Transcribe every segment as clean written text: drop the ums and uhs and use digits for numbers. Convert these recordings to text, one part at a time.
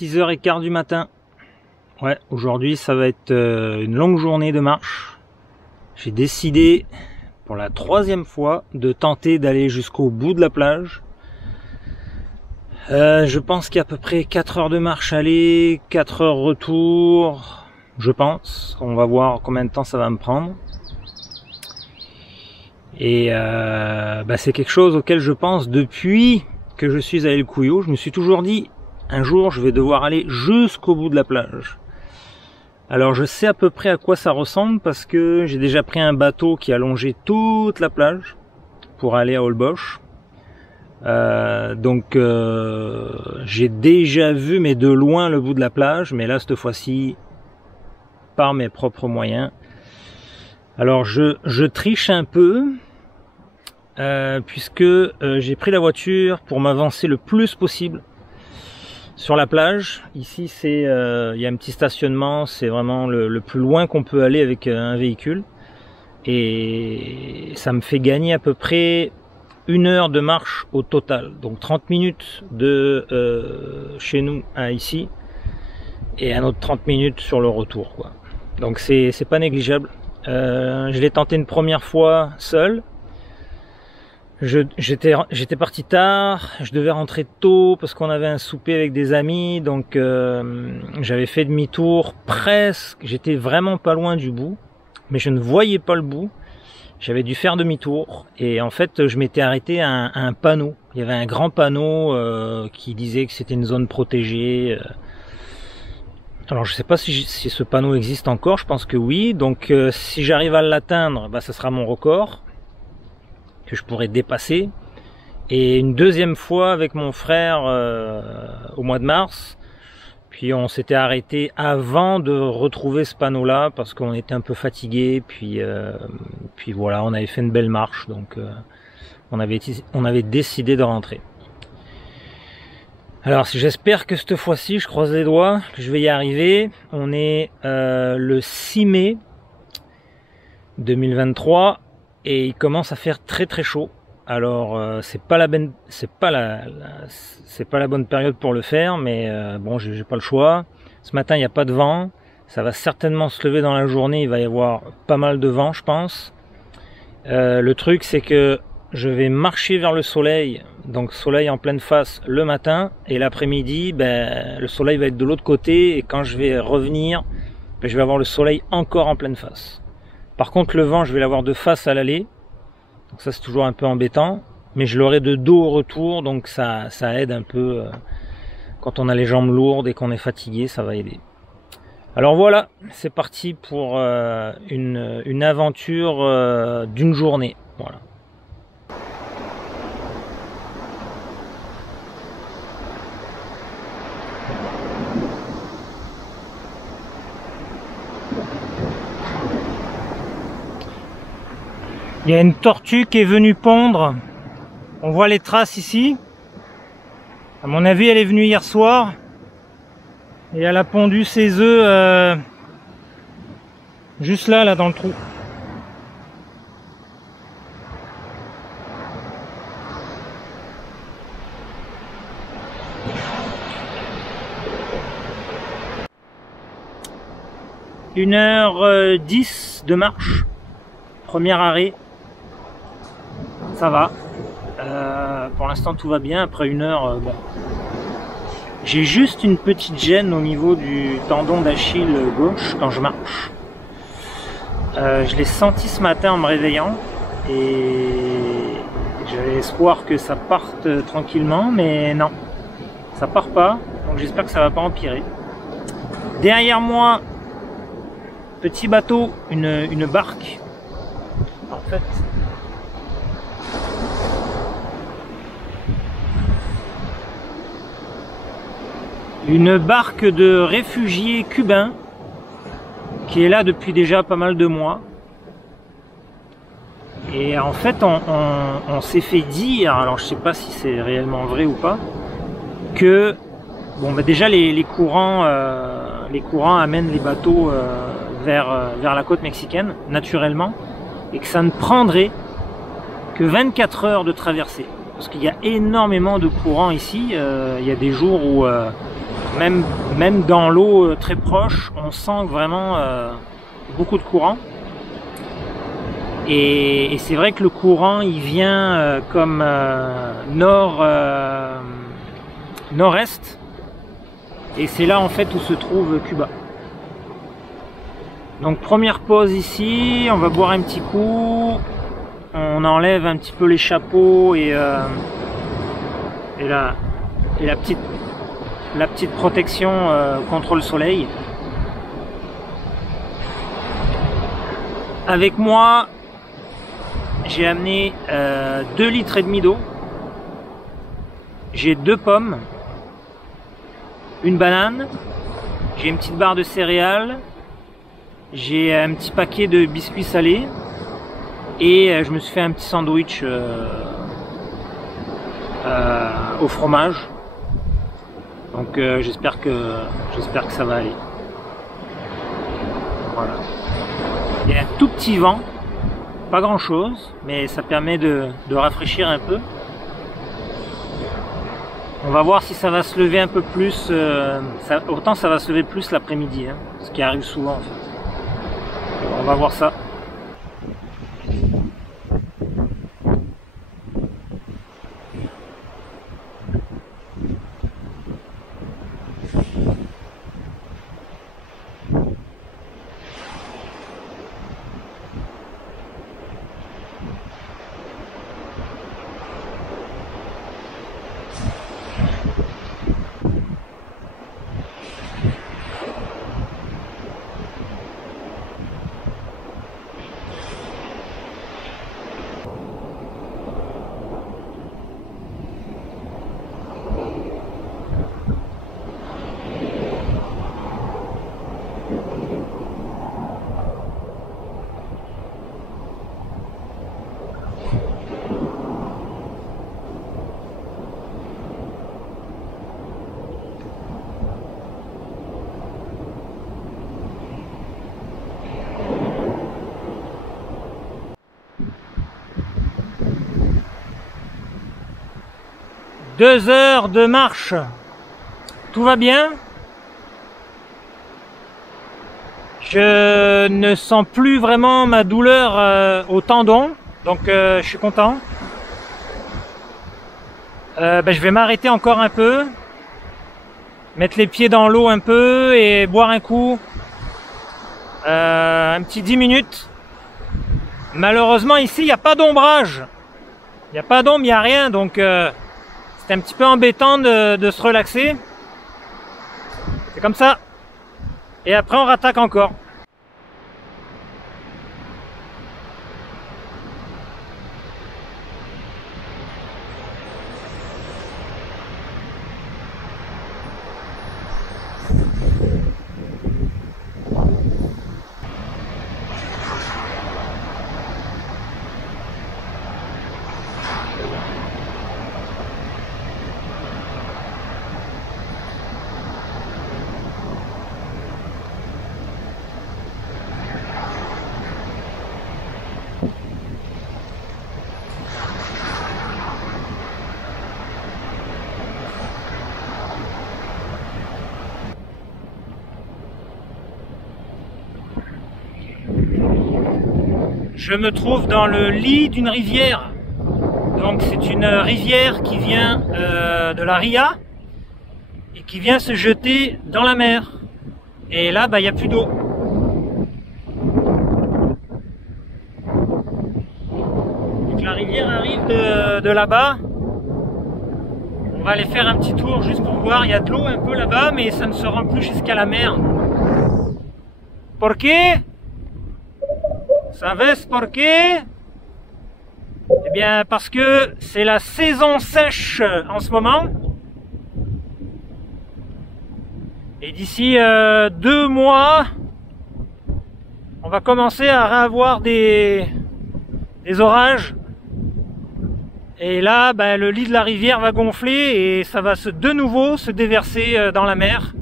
6h15 du matin. Ouais, aujourd'hui ça va être une longue journée de marche. J'ai décidé pour la 3e fois de tenter d'aller jusqu'au bout de la plage. Je pense qu'il y a à peu près 4 heures de marche aller, 4 heures retour, je pense. On va voir combien de temps ça va me prendre. Et c'est quelque chose auquel je pense depuis que je suis à El Cuyo. Je me suis toujours dit, un jour je vais devoir aller jusqu'au bout de la plage. Alors je sais à peu près à quoi ça ressemble parce que j'ai déjà pris un bateau qui a longé toute la plage pour aller à Holbox. J'ai déjà vu, mais de loin, le bout de la plage, mais là cette fois-ci par mes propres moyens. Alors je triche un peu puisque j'ai pris la voiture pour m'avancer le plus possible sur la plage. Ici c'est il y a un petit stationnement, c'est vraiment le plus loin qu'on peut aller avec un véhicule, et ça me fait gagner à peu près 1 heure de marche au total, donc 30 minutes de chez nous à ici et un autre 30 minutes sur le retour, quoi. Donc c'est pas négligeable. Je l'ai tenté une première fois seul. J'étais parti tard, je devais rentrer tôt parce qu'on avait un souper avec des amis, donc j'avais fait demi-tour presque, j'étais vraiment pas loin du bout, mais je ne voyais pas le bout. J'avais dû faire demi-tour et en fait je m'étais arrêté à un panneau. Il y avait un grand panneau qui disait que c'était une zone protégée. Alors je sais pas si ce panneau existe encore, je pense que oui. Donc si j'arrive à l'atteindre, ça sera mon record que je pourrais dépasser. Et une deuxième fois avec mon frère au mois de mars. Puis on s'était arrêté avant de retrouver ce panneau là parce qu'on était un peu fatigué, puis voilà, on avait fait une belle marche, donc on avait décidé de rentrer. Alors j'espère que cette fois-ci, je croise les doigts, que je vais y arriver. On est le 6 mai 2023 et il commence à faire très très chaud. Alors c'est pas la bonne période pour le faire, mais bon, j'ai pas le choix. Ce matin il n'y a pas de vent, ça va certainement se lever dans la journée, il va y avoir pas mal de vent, je pense. Le truc c'est que je vais marcher vers le soleil, donc soleil en pleine face le matin, et l'après-midi le soleil va être de l'autre côté, et quand je vais revenir, je vais avoir le soleil encore en pleine face. Par contre le vent je vais l'avoir de face à l'aller. Donc ça c'est toujours un peu embêtant, mais je l'aurai de dos au retour, donc ça aide un peu quand on a les jambes lourdes et qu'on est fatigué, ça va aider. Alors voilà, c'est parti pour une aventure d'une journée. Voilà. Il y a une tortue qui est venue pondre. On voit les traces ici. À mon avis, elle est venue hier soir. Et elle a pondu ses œufs juste là dans le trou. Une heure 10 de marche. Premier arrêt. Ça va. Pour l'instant tout va bien. Après 1 heure, bon. J'ai juste une petite gêne au niveau du tendon d'Achille gauche quand je marche. Je l'ai senti ce matin en me réveillant et j'avais espoir que ça parte tranquillement, mais non, ça part pas. Donc j'espère que ça va pas empirer. Derrière moi, petit bateau, une barque. En fait, une barque de réfugiés cubains qui est là depuis déjà pas mal de mois. Et en fait on s'est fait dire, alors je sais pas si c'est réellement vrai ou pas, que bon déjà les courants amènent les bateaux vers la côte mexicaine naturellement, et que ça ne prendrait que 24 heures de traversée, parce qu'il y a énormément de courants ici. Il y a des jours où Même dans l'eau très proche, on sent vraiment beaucoup de courant. Et c'est vrai que le courant, il vient comme nord-est. Et c'est là en fait où se trouve Cuba. Donc première pause ici, on va boire un petit coup. On enlève un petit peu les chapeaux et la petite protection contre le soleil. Avec moi, j'ai amené 2,5 litres d'eau. J'ai 2 pommes, une banane, j'ai une petite barre de céréales, j'ai un petit paquet de biscuits salés et je me suis fait un petit sandwich au fromage. Donc j'espère que ça va aller. Voilà. Il y a un tout petit vent, pas grand chose, mais ça permet de rafraîchir un peu. On va voir si ça va se lever un peu plus. Autant ça va se lever plus l'après-midi, hein, ce qui arrive souvent en fait. On va voir ça. Deux heures de marche, tout va bien. Je ne sens plus vraiment ma douleur au tendon, donc je suis content. Je vais m'arrêter encore un peu, mettre les pieds dans l'eau un peu et boire un coup, un petit 10 minutes. Malheureusement ici il n'y a pas d'ombrage, il n'y a pas d'ombre, il n'y a rien, donc c'est un petit peu embêtant de se relaxer. C'est comme ça. Et après on rattaque encore. Je me trouve dans le lit d'une rivière. Donc c'est une rivière qui vient de la Ria et qui vient se jeter dans la mer. Et là, il n'y a plus d'eau. Donc la rivière arrive de là-bas. On va aller faire un petit tour juste pour voir. Il y a de l'eau un peu là-bas, mais ça ne se rend plus jusqu'à la mer. Pourquoi? ¿Sabes por qué? Eh bien, parce que c'est la saison sèche en ce moment. Et d'ici 2 mois, on va commencer à avoir des orages. Et là, le lit de la rivière va gonfler et ça va de nouveau se déverser dans la mer.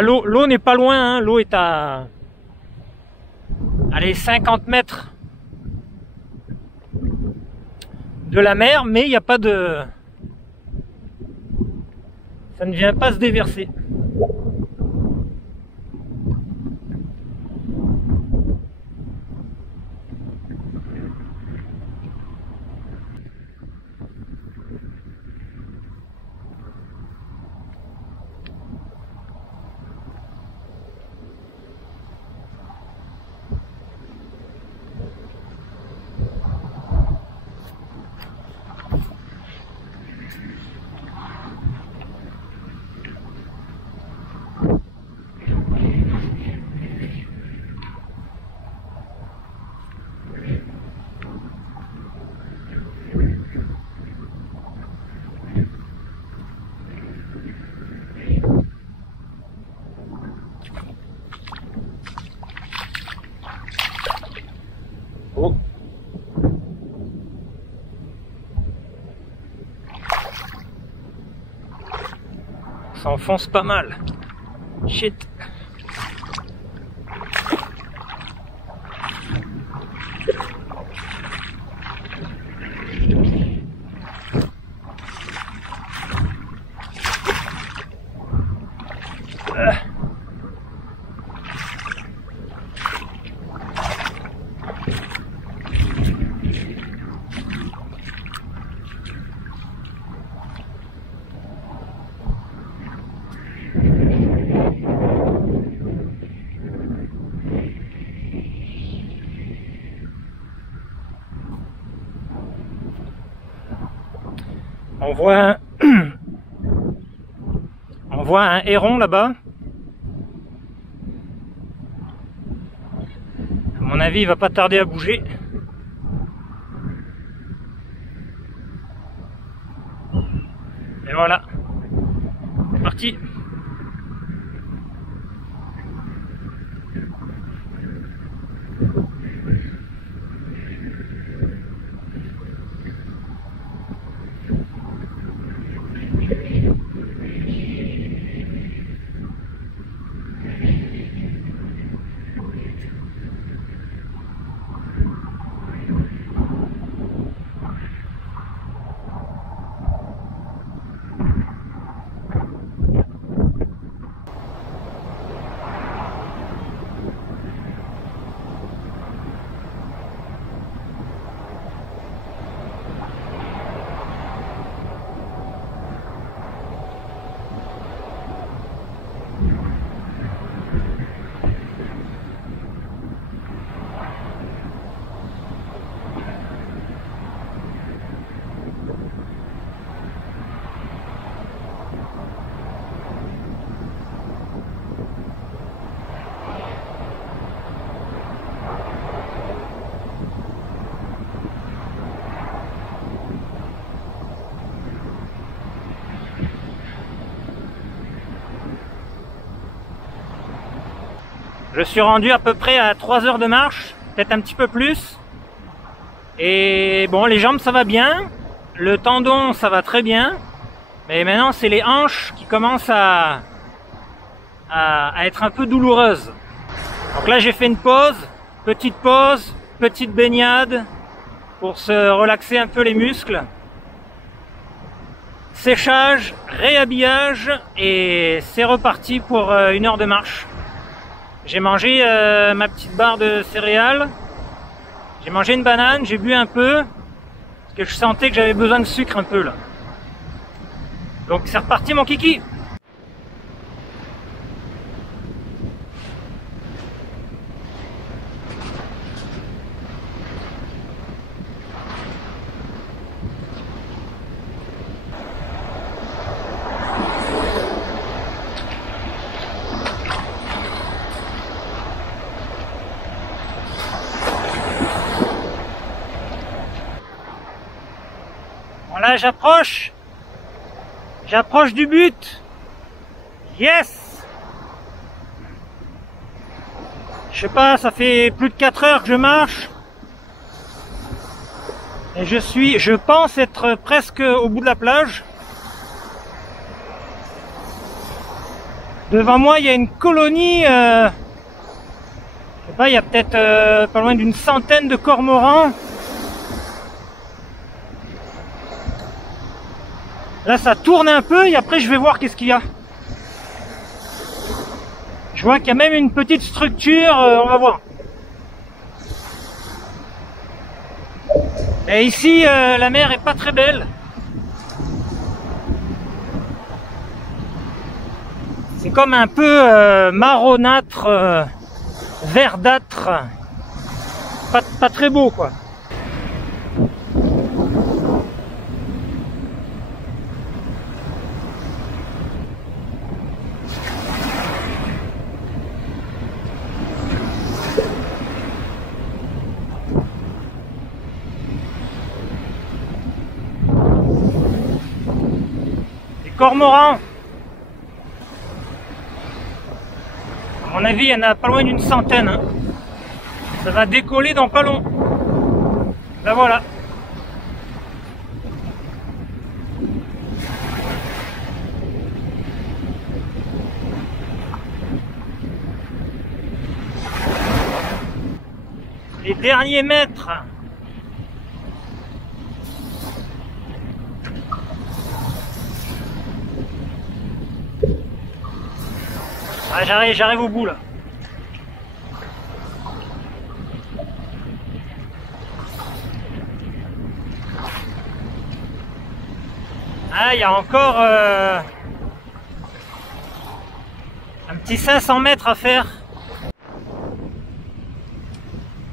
L'eau n'est pas loin, hein. L'eau est à 50 mètres de la mer, mais il n'y a pas de Ça ne vient pas se déverser. Oh. Ça enfonce pas mal. Shit. On voit un héron là-bas. À mon avis, il va pas tarder à bouger. Et voilà. C'est parti. Je suis rendu à peu près à 3 heures de marche, peut-être un petit peu plus. Et bon, les jambes ça va bien, le tendon ça va très bien. Mais maintenant c'est les hanches qui commencent à être un peu douloureuses. Donc là j'ai fait une pause, petite baignade pour se relaxer un peu les muscles. Séchage, réhabillage et c'est reparti pour 1 heure de marche. J'ai mangé ma petite barre de céréales, j'ai mangé une banane, j'ai bu un peu, parce que je sentais que j'avais besoin de sucre un peu là. Donc c'est reparti mon kiki. Voilà, j'approche du but. Yes. Je sais pas, ça fait plus de 4 heures que je marche. Et je pense être presque au bout de la plage. Devant moi, il y a une colonie, je sais pas, il y a peut-être pas loin d'une centaine de cormorans. Là ça tourne un peu et après je vais voir qu'est-ce qu'il y a. Je vois qu'il y a même une petite structure, on va voir. Et ici la mer est pas très belle. C'est comme un peu marronâtre, verdâtre, pas très beau quoi. Les cormorans. À mon avis, il y en a pas loin d'une centaine. Hein. Ça va décoller dans pas long. Ben voilà. Les derniers mètres. Ah, j'arrive au bout là. Ah, il y a encore un petit 500 mètres à faire.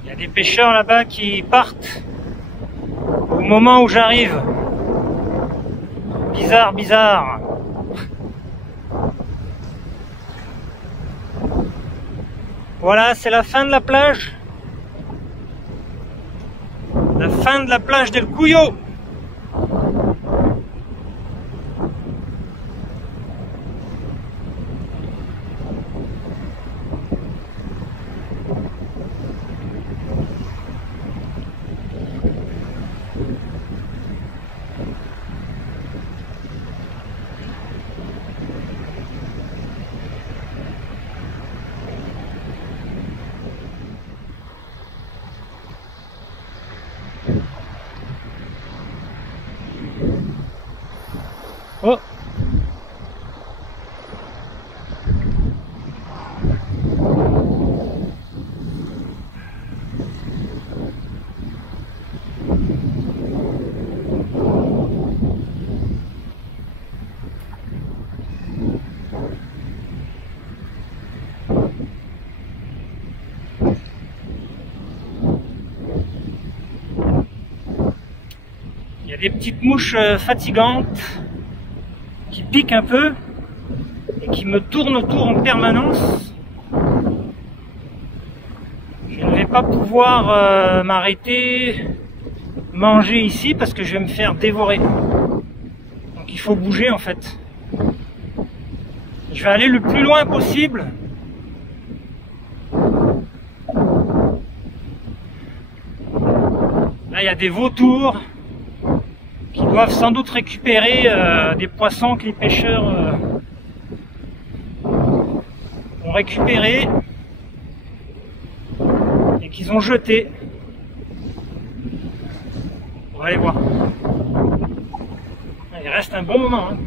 Il y a des pêcheurs là-bas qui partent au moment où j'arrive. Bizarre, bizarre. Voilà, c'est la fin de la plage. La fin de la plage del Cuyo. Oh! Il y a des petites mouches fatigantes qui piquent un peu et qui me tournent autour en permanence. Je ne vais pas pouvoir m'arrêter, manger ici parce que je vais me faire dévorer. Donc il faut bouger en fait. Je vais aller le plus loin possible. Là il y a des vautours qui doivent sans doute récupérer des poissons que les pêcheurs ont récupérés et qu'ils ont jetés. On va aller voir. Il reste un bon moment. Hein.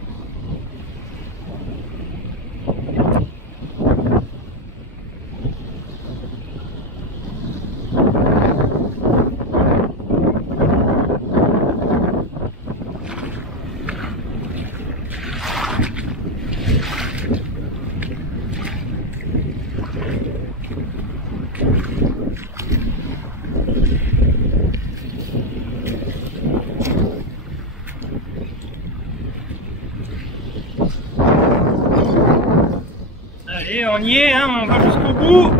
Allez, on y est, hein, on va jusqu'au bout.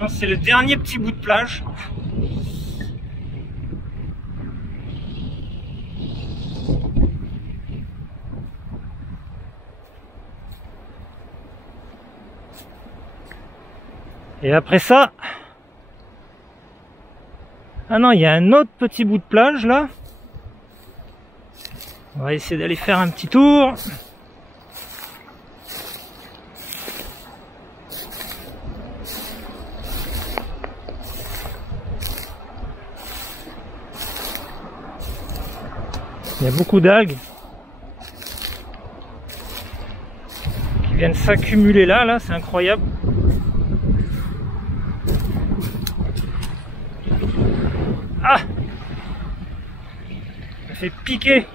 pense que c'est le dernier petit bout de plage. Et après ça, ah non, il y a un autre petit bout de plage là. On va essayer d'aller faire un petit tour. Il y a beaucoup d'algues qui viennent s'accumuler là, c'est incroyable. Ah! Ça fait piquer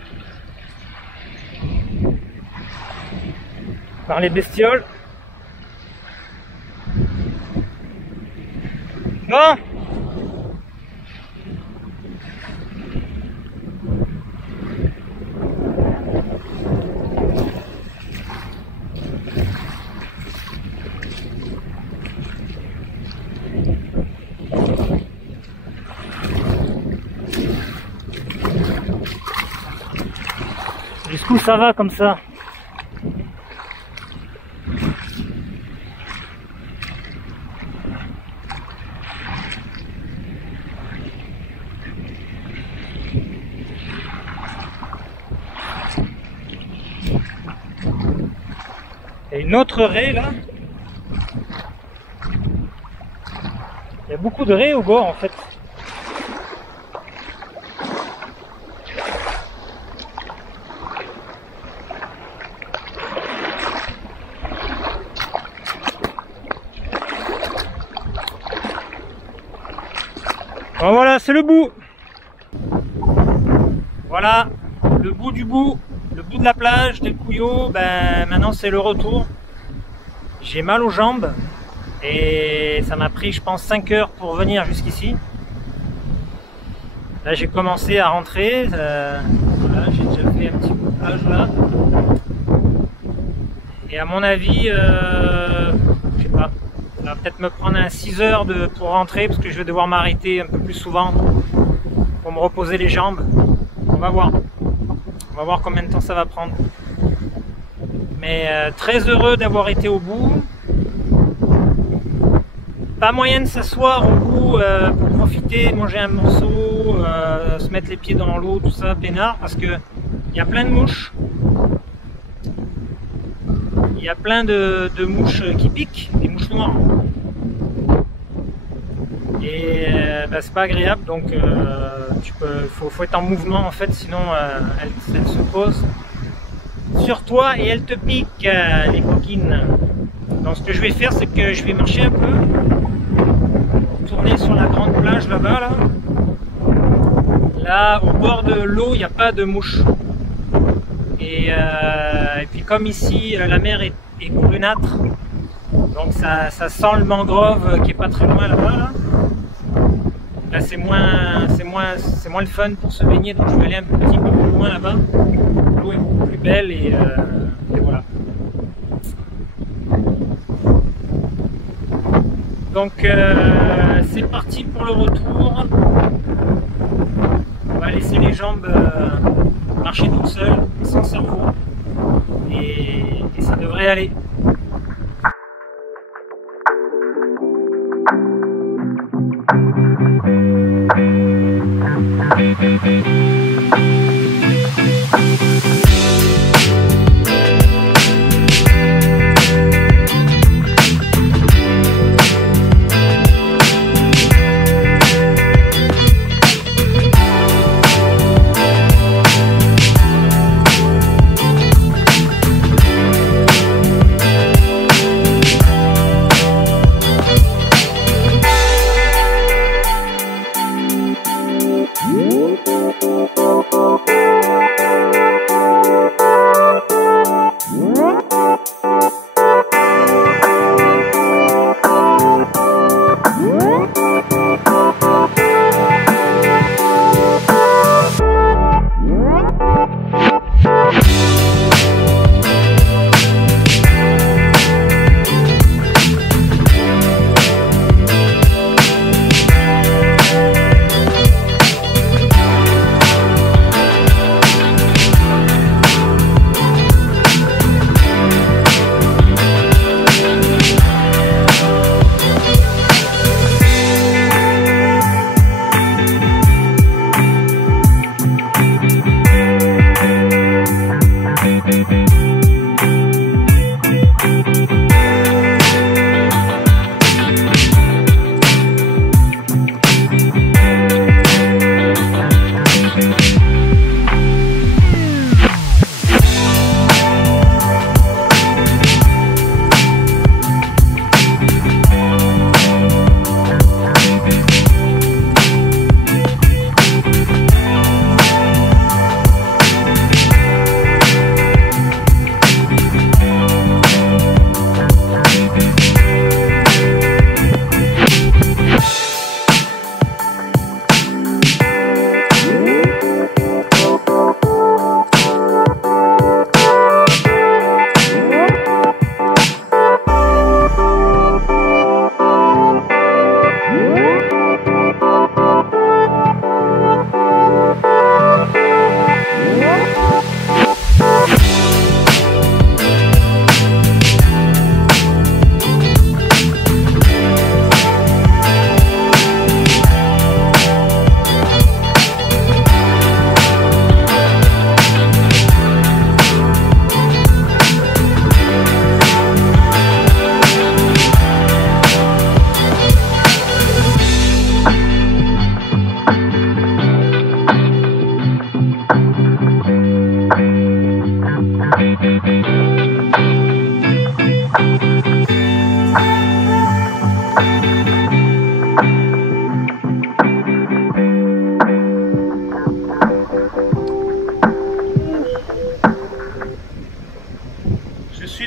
par les bestioles. Bon! Jusqu'où ça va comme ça? Il y a une autre raie là. Il y a beaucoup de raies au bord en fait. Bon voilà, c'est le bout. Voilà, le bout du bout, le bout de la plage d'El Cuyo. Ben maintenant c'est le retour. J'ai mal aux jambes et ça m'a pris je pense 5 heures pour venir jusqu'ici. Là j'ai commencé à rentrer, voilà, j'ai déjà fait un petit bout de plage là. Et à mon avis, je sais pas, ça va peut-être me prendre un 6 heures pour rentrer parce que je vais devoir m'arrêter un peu plus souvent pour me reposer les jambes. On va voir. On va voir combien de temps ça va prendre. Mais très heureux d'avoir été au bout. Pas moyen de s'asseoir au bout pour profiter, manger un morceau, se mettre les pieds dans l'eau, tout ça, peinard, parce que il y a plein de mouches. Il y a plein de mouches qui piquent, des mouches noires. Et bah, c'est pas agréable, donc faut être en mouvement en fait, sinon elle se pose sur toi et elle te pique, les coquines. Donc ce que je vais faire, c'est que je vais marcher un peu, tourner sur la grande plage là-bas, là. Là, au bord de l'eau, il n'y a pas de mouches. Et puis comme ici, la mer est brunâtre, donc ça sent le mangrove qui est pas très loin là-bas. Là, c'est moins le fun pour se baigner, donc je vais aller un petit peu plus loin là-bas. L'eau est beaucoup plus belle et voilà. Donc c'est parti pour le retour. On va laisser les jambes marcher toutes seules, sans cerveau, et ça devrait aller.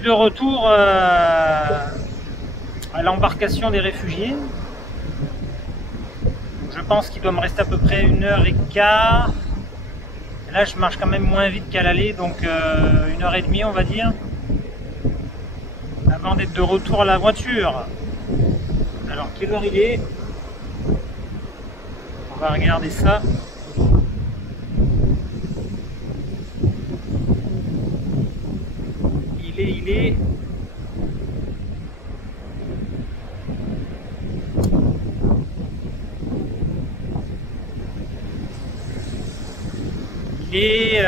de retour à l'embarcation des réfugiés. Je pense qu'il doit me rester à peu près 1h15. Là je marche quand même moins vite qu'à l'aller, donc 1h30 on va dire, avant d'être de retour à la voiture. Alors quelle heure il est? On va regarder ça. Il est Il est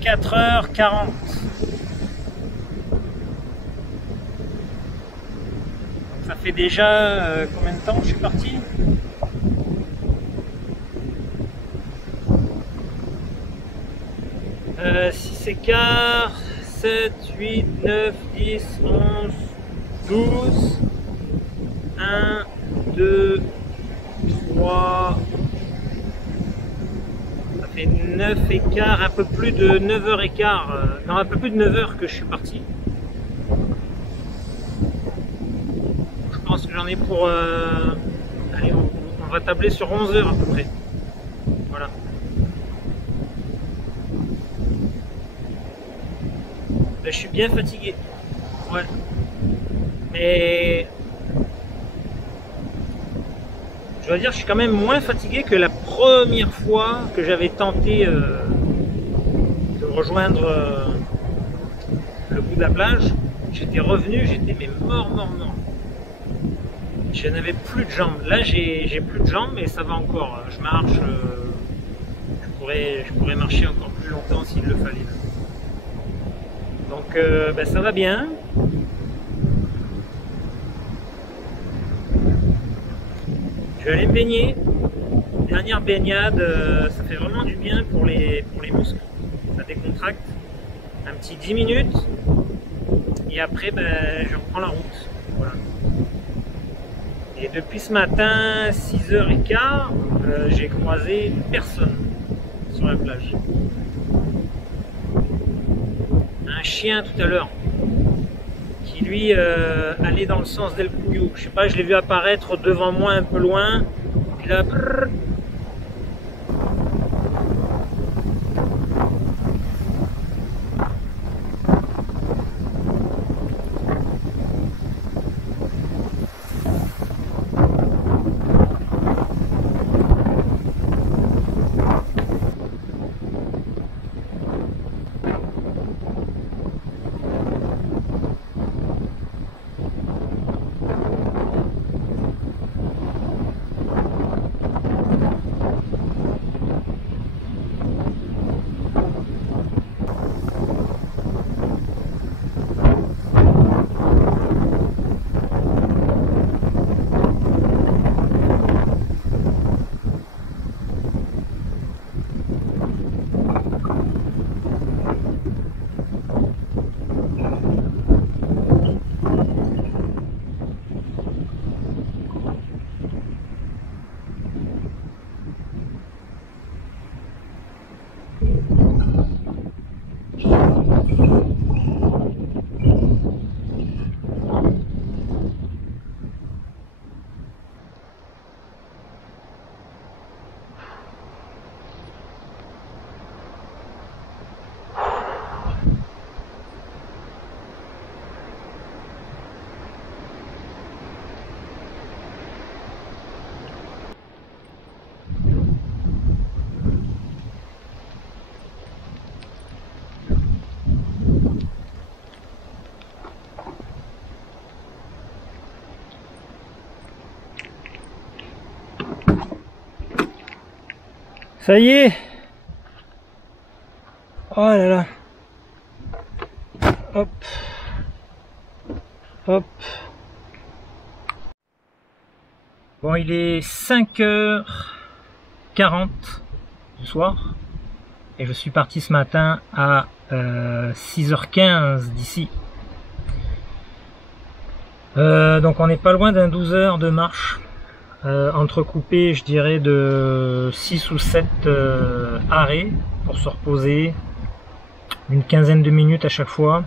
4h40. Ça fait déjà combien de temps que je suis parti? « 6 écarts, 7, 8, 9, 10, 11, 12, 1, 2, 3, ça fait 9 écarts, un peu plus de 9h15, non, un peu plus de 9h que je suis parti. Je pense que j'en ai pour, allez, on va tabler sur 11h à peu près, voilà. Je suis bien fatigué, ouais, mais je dois dire, je suis quand même moins fatigué que la première fois que j'avais tenté de rejoindre le bout de la plage. J'étais revenu, j'étais mais mort. Je n'avais plus de jambes. Là, j'ai plus de jambes, mais ça va encore. Je marche, je pourrais marcher encore plus longtemps s'il le fallait. Donc ben, ça va bien. Je vais aller me baigner. Dernière baignade, ça fait vraiment du bien pour les muscles. Ça décontracte. Un petit 10 minutes. Et après, ben, je reprends la route. Voilà. Et depuis ce matin, 6h15, j'ai croisé personne sur la plage. Un chien tout à l'heure qui lui allait dans le sens d'El Cuyo. Je sais pas, je l'ai vu apparaître devant moi un peu loin. Puis là, brrr. Ça y est. Oh là là. Hop. Hop. Bon, il est 5h40 du soir. Et je suis parti ce matin à 6h15 d'ici. Donc on n'est pas loin d'un 12 heures de marche. Entrecoupé, je dirais, de 6 ou 7 arrêts pour se reposer, une quinzaine de minutes à chaque fois.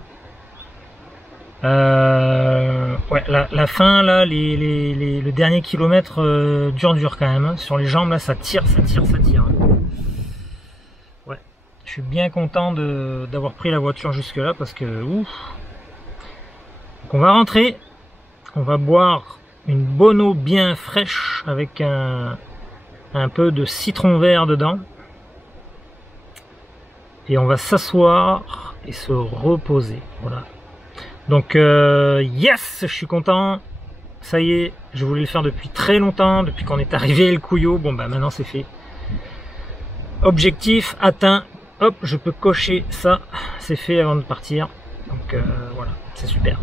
Ouais, la fin là, le dernier kilomètre dur quand même. Hein. Sur les jambes là, ça tire. Ouais, je suis bien content d'avoir pris la voiture jusque là parce que ouf. Donc on va rentrer, on va boire une bonne eau bien fraîche avec un peu de citron vert dedans. Et on va s'asseoir et se reposer. Voilà. Donc yes, je suis content. Ça y est, je voulais le faire depuis très longtemps, depuis qu'on est arrivé à El Cuyo. Bon bah maintenant c'est fait. Objectif atteint. Hop, je peux cocher ça. C'est fait avant de partir. Donc voilà, c'est super.